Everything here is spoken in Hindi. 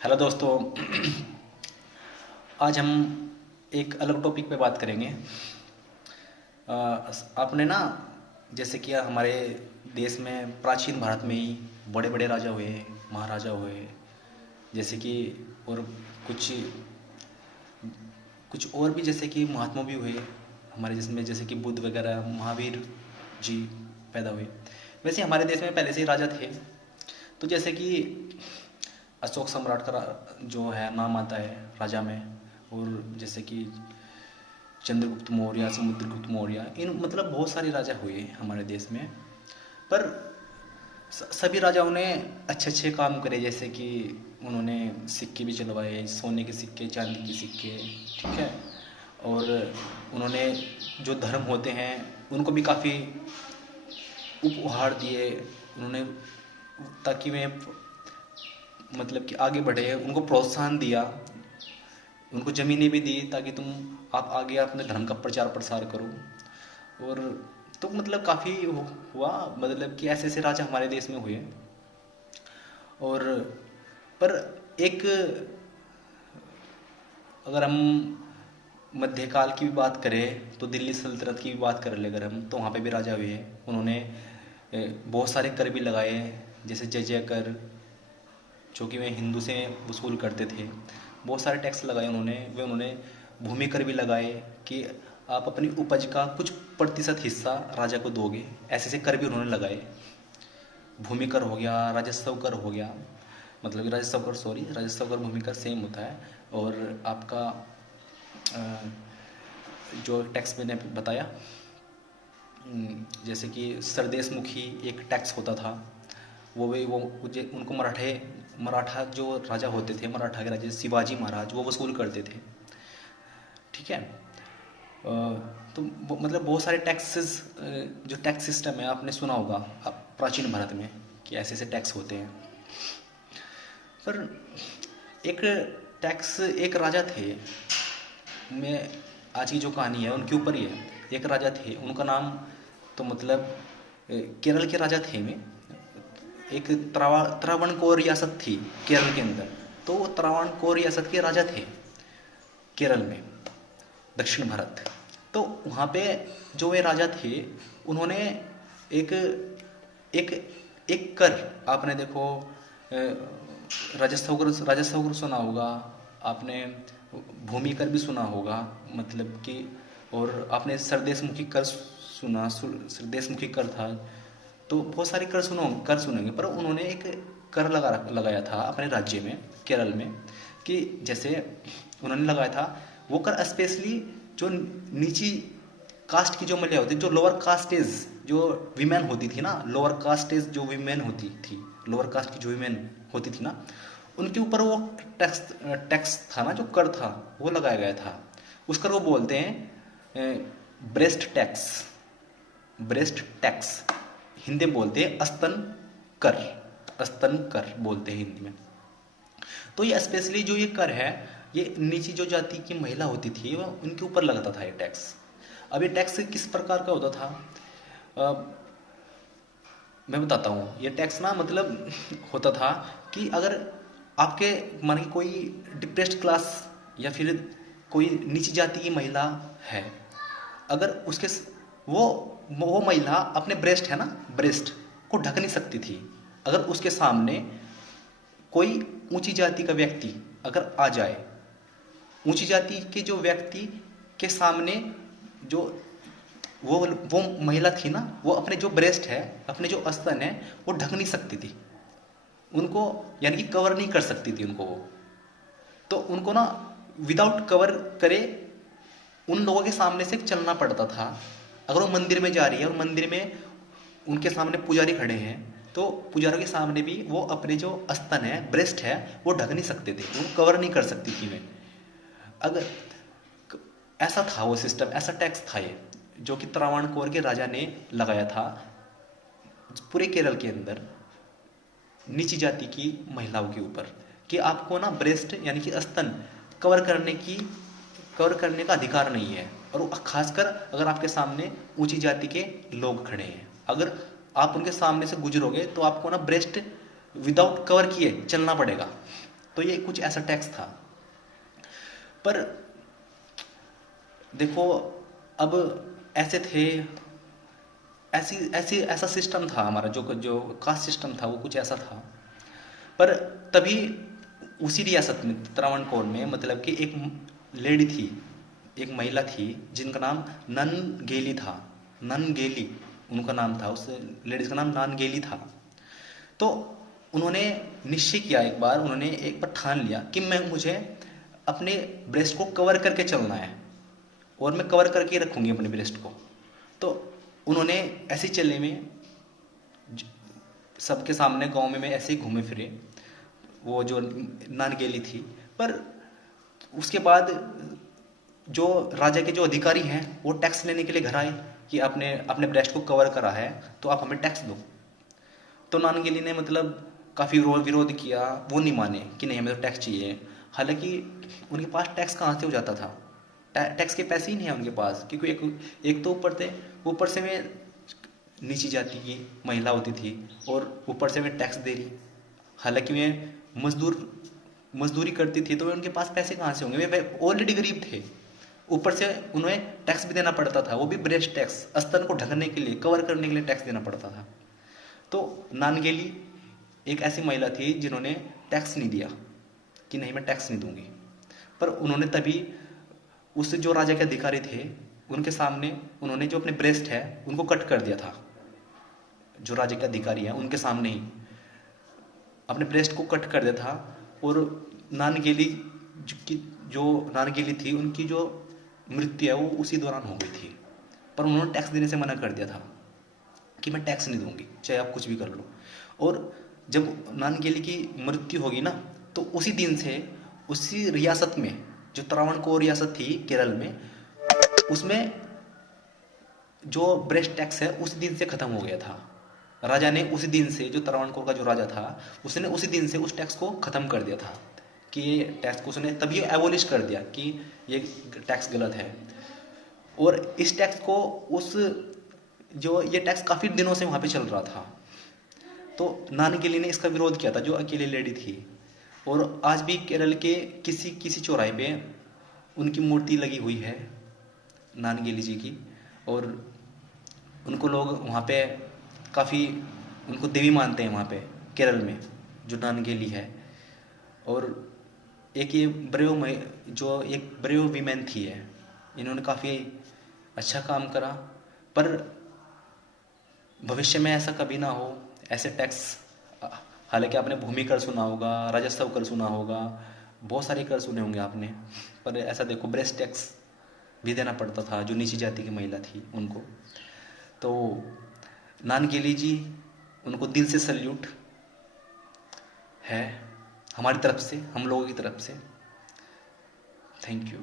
हेलो दोस्तों। आज हम एक अलग टॉपिक पे बात करेंगे। आपने ना, जैसे कि हमारे देश में प्राचीन भारत में ही बड़े बड़े राजा हुए, महाराजा हुए, जैसे कि और कुछ कुछ और भी, जैसे कि महात्मा भी हुए हमारे, जिसमें जैसे कि बुद्ध वगैरह, महावीर जी पैदा हुए। वैसे हमारे देश में पहले से ही राजा थे। तो जैसे कि अशोक सम्राट का जो है नाम आता है राजा में, और जैसे कि चंद्रगुप्त मौर्य, समुद्रगुप्त मौर्य, इन मतलब बहुत सारे राजा हुए हमारे देश में। पर सभी राजाओं ने अच्छे अच्छे काम करे, जैसे कि उन्होंने सिक्के भी चलवाए, सोने के सिक्के, चांदी के सिक्के, ठीक है। और उन्होंने जो धर्म होते हैं उनको भी काफ़ी उपहार दिए उन्होंने, ताकि वे मतलब कि आगे बढ़े, उनको प्रोत्साहन दिया, उनको ज़मीनें भी दी ताकि आप आगे अपने धर्म का प्रचार प्रसार करो। और तो मतलब काफ़ी हुआ, मतलब कि ऐसे ऐसे राजा हमारे देश में हुए। और पर एक, अगर हम मध्यकाल की भी बात करें तो दिल्ली सल्तनत की भी बात कर ले अगर हम, तो वहाँ पे भी राजा हुए। उन्होंने बहुत सारे कर भी लगाए, जैसे जजिया कर, जो कि वे हिंदू से वसूल करते थे। बहुत सारे टैक्स लगाए उन्होंने भूमि कर भी लगाए कि आप अपनी उपज का कुछ प्रतिशत हिस्सा राजा को दोगे। ऐसे ऐसे कर भी उन्होंने लगाए। भूमि कर हो गया, राजस्व कर हो गया, मतलब कि राजस्व कर भूमि कर सेम होता है। और आपका जो टैक्स मैंने बताया, जैसे कि सरदेशमुखी एक टैक्स होता था, वो उनको मराठा जो राजा होते थे, मराठा के राजा शिवाजी महाराज, वो वसूल करते थे, ठीक है। तो मतलब बहुत सारे टैक्सेस, जो टैक्स सिस्टम है आपने सुना होगा आप प्राचीन भारत में, कि ऐसे ऐसे टैक्स होते हैं। पर एक टैक्स, एक राजा थे, मैं आज की जो कहानी है उनके ऊपर ही है। एक राजा थे, उनका नाम तो मतलब केरल के राजा थे में, एक त्रावणकोर रियासत थी केरल के अंदर। तो वो त्रावणकोर रियासत के राजा थे केरल में, दक्षिण भारत। तो वहाँ पे जो वे राजा थे, उन्होंने एक एक एक कर, आपने देखो राजस्व कर सुना होगा आपने, भूमि कर भी सुना होगा, मतलब कि, और आपने सरदेशमुखी कर सुना, सरदेशमुखी कर था। तो बहुत सारे कर सुनेंगे, पर उन्होंने एक कर लगाया था अपने राज्य में, केरल में, कि जैसे उन्होंने लगाया था वो कर स्पेशली जो नीची कास्ट की जो महिला होती, जो लोअर कास्टेज जो वीमेन होती थी ना, लोअर कास्टेज जो वीमेन होती थी, लोअर कास्ट की जो वीमेन होती थी ना, उनके ऊपर वो टैक्स टैक्स था ना, जो कर था वो लगाया गया था। उस कर को बोलते हैं breast tax. Breast tax Hindi में बोलते हैं अस्तन कर, अस्तन कर बोलते हैं हिंदी में। तो ये स्पेशली जो ये कर है, ये नीची जो जाति की महिला होती थी वह उनके ऊपर लगता था ये टैक्स। अब ये टैक्स किस प्रकार का होता था, मैं बताता हूँ। ये टैक्स ना मतलब होता था कि अगर आपके मान के कोई डिप्रेस्ड क्लास या फिर कोई नीची जाति की महिला है, अगर उसके वो वो महिला अपने ब्रेस्ट है ना, ब्रेस्ट को ढक नहीं सकती थी। अगर उसके सामने कोई ऊंची जाति का व्यक्ति अगर आ जाए, ऊंची जाति के जो व्यक्ति के सामने जो वो महिला थी ना, वो अपने जो ब्रेस्ट है, अपने जो स्तन है, वो ढक नहीं सकती थी उनको, यानी कि कवर नहीं कर सकती थी उनको वो। तो उनको ना विदाउट कवर करे उन लोगों के सामने से चलना पड़ता था। अगर वो मंदिर में जा रही है और मंदिर में उनके सामने पुजारी खड़े हैं, तो पुजारी के सामने भी वो अपने जो स्तन है, ब्रेस्ट है, वो ढक नहीं सकते थे, वो कवर नहीं कर सकती थी वे। अगर ऐसा था वो सिस्टम, ऐसा टैक्स था ये, जो कि त्रावणकोर के राजा ने लगाया था पूरे केरल के अंदर नीची जाति की महिलाओं के ऊपर, कि आपको ना ब्रेस्ट यानी कि स्तन कवर करने की कवर करने का अधिकार नहीं है। और खासकर अगर आपके सामने ऊंची जाति के लोग खड़े हैं, अगर आप उनके सामने से गुजरोगे तो आपको ना ब्रेस्ट विदाउट कवर किए चलना पड़ेगा। तो ये कुछ ऐसा टैक्स था। पर देखो, अब ऐसे थे, ऐसी ऐसी ऐसा सिस्टम था हमारा, जो जो कास्ट सिस्टम था वो कुछ ऐसा था। पर तभी उसी रियासत में त्रावणकोर में मतलब कि एक लेडी थी, एक महिला थी जिनका नाम ननगेली था। ननगेली उनका नाम था, उस लेडीज का नाम नानगेली था। तो उन्होंने निश्चय किया, एक बार उन्होंने एक बार ठान लिया कि मुझे अपने ब्रेस्ट को कवर करके चलना है और मैं कवर करके ही रखूंगी अपने ब्रेस्ट को। तो उन्होंने ऐसे चलने में सबके सामने गांव में ऐसे ही घूमे फिरे, वो जो नानगेली थी। पर उसके बाद जो राजा के जो अधिकारी हैं वो टैक्स लेने के लिए घर आए कि आपने अपने ब्रेस्ट को कवर करा है तो आप हमें टैक्स दो। तो नानगेली ने मतलब काफ़ी विरोध किया, वो नहीं माने कि नहीं हमें तो टैक्स चाहिए। हालांकि उनके पास टैक्स कहाँ से हो जाता था, टैक्स के पैसे ही नहीं है उनके पास, क्योंकि एक तो ऊपर से मैं नीची जाति की महिला होती थी और ऊपर से मैं टैक्स दे रही। हालांकि मैं मजदूरी करती थी, तो वे उनके पास पैसे कहाँ से होंगे, वे ऑलरेडी गरीब थे, ऊपर से उन्हें टैक्स भी देना पड़ता था, वो भी ब्रेस्ट टैक्स, स्तन को ढकने के लिए, कवर करने के लिए टैक्स देना पड़ता था। तो नानगेली एक ऐसी महिला थी जिन्होंने टैक्स नहीं दिया कि नहीं मैं टैक्स नहीं दूंगी। पर उन्होंने तभी उस जो राजा के अधिकारी थे उनके सामने उन्होंने जो अपने ब्रेस्ट है उनको कट कर दिया था। जो राजा के अधिकारी हैं उनके सामने ही अपने ब्रेस्ट को कट कर दिया था। और नानगेली जो नानगेली थी उनकी जो मृत्यु है वो उसी दौरान हो गई थी। पर उन्होंने टैक्स देने से मना कर दिया था कि मैं टैक्स नहीं दूंगी चाहे आप कुछ भी कर लो। और जब नानगेली की मृत्यु होगी ना, तो उसी दिन से उसी रियासत में, जो त्रावणकोर रियासत थी केरल में, उसमें जो ब्रेस्ट टैक्स है उस दिन से ख़त्म हो गया था। राजा ने उसी दिन से, जो त्रावणकोर का जो राजा था उसने उसी दिन से उस टैक्स को ख़त्म कर दिया था कि ये टैक्स को उसने तभी एबोलिश कर दिया कि ये टैक्स गलत है। और इस टैक्स को उस जो ये टैक्स काफ़ी दिनों से वहाँ पे चल रहा था। तो नानगेली ने इसका विरोध किया था, जो अकेली लेडी थी। और आज भी केरल के किसी किसी चौराहे पे उनकी मूर्ति लगी हुई है, नानगेली जी की। और उनको लोग वहाँ पे काफ़ी उनको देवी मानते हैं वहाँ पे केरल में, जो नानगेली है। और एक ये जो एक ब्रेव वीमेन थी है, इन्होंने काफ़ी अच्छा काम करा। पर भविष्य में ऐसा कभी ना हो, ऐसे टैक्स, हालांकि आपने भूमि कर सुना होगा, राजस्व कर सुना होगा, बहुत सारे कर सुने होंगे आपने। पर ऐसा देखो, ब्रेस्ट टैक्स भी देना पड़ता था जो नीची जाति की महिला थी उनको। तो नानगेली जी, उनको दिल से सल्यूट है हमारी तरफ से, हम लोगों की तरफ से। Thank you.